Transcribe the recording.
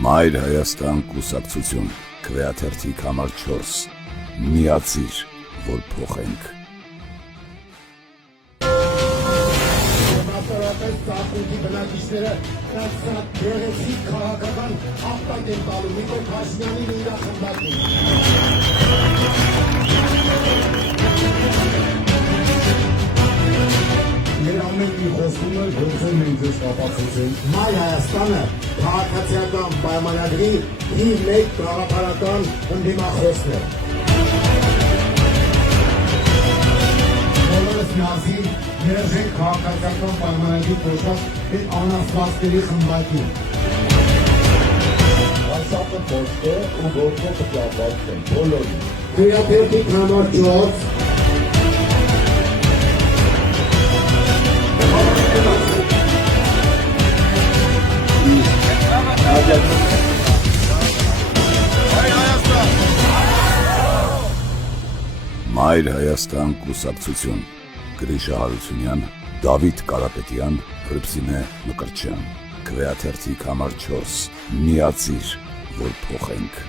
Մայր Հայաստան կուսակցություն, քվեաթերթիկ համար 4, միացիր, որ փոխենք։ Ծաղկույթի բնակիչները կացած գեղեցիկ քաղաքական ապտակ են տալու Նիկոլ Փաշինյանին ու իր խմբակին։ Մեր ամեն մի խոսումը գործում ենք ձեզ կապացուցել։ Մայր Հայաստանը քաղաքացիական պայմանագրի մեկ գաղափարական ընդդիմախոսն է։ Բոլորս միասին ներժենք քաղաքացիական պայմանագրի կոչած այդ անաստվածների խմբակին։ Ասապը փոստը ու գործը կապված են բոլորին։ Քվեաթերթիկ համար 4 Մայր Հայաստան կուսակցություն, Գրիշա Հարությունյան, Դավիթ Կարապետյան, Հռիփսիմե Մկրտչյան, քվեաթերթիկ համար 4, միացիր, որ փոխենք։